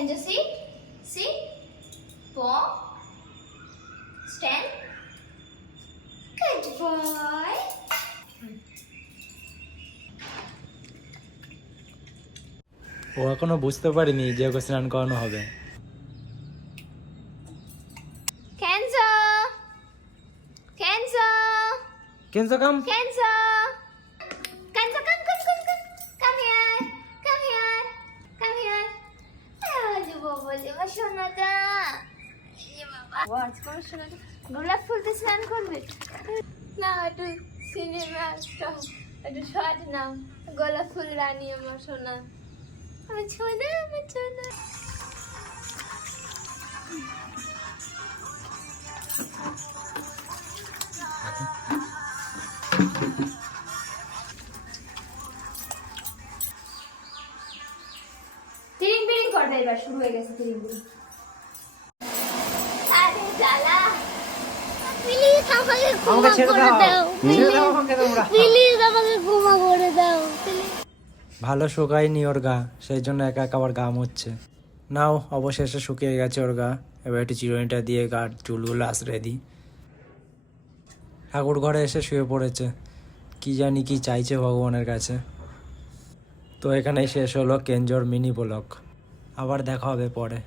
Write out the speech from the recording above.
Kenzo, sit. Sit. Paw. Stand. Good boy. ও এখনো বুঝতে পারিনি যে ওকে স্নান করানো হবে। Kenzo. Kenzo. কেনসো come. Kenzo. Kenzo, come, come, come, come. Come here. Come here. Come here. Sonata. Watch করো সোনাটা। গোলাপ ফুলতে স্নান করবে? না, একটু সিনেমা একটু শর্ট নাও। গোলাপ ফুল রানী আমার সোনা। আমার সোনা, আমার সোনা। তিরিং বিরিং করবে এবার, শুরু হয়ে গেছে তিরিং বিরিং। আরে জ্বালা, প্লিজ আমাকে ক্ষমা করে দাও, প্লিজ আমাকে ক্ষমা করে দাও। ভালো শুকায়নি ওর গা, সেই জন্য একা একা আবার গা মুছছে। নাও, অবশেষে শুকিয়ে গেছে ওর গা। এবার একটু চিরুনিটা দিয়ে গা চুলগুলো আশ্রয় দিই। ঠাকুর ঘরে এসে শুয়ে পড়েছে, কি জানি কি চাইছে ভগবানের কাছে। তো এখানেই শেষ হলো কেনজোর মিনি ব্লগ। আবার দেখা হবে পরে।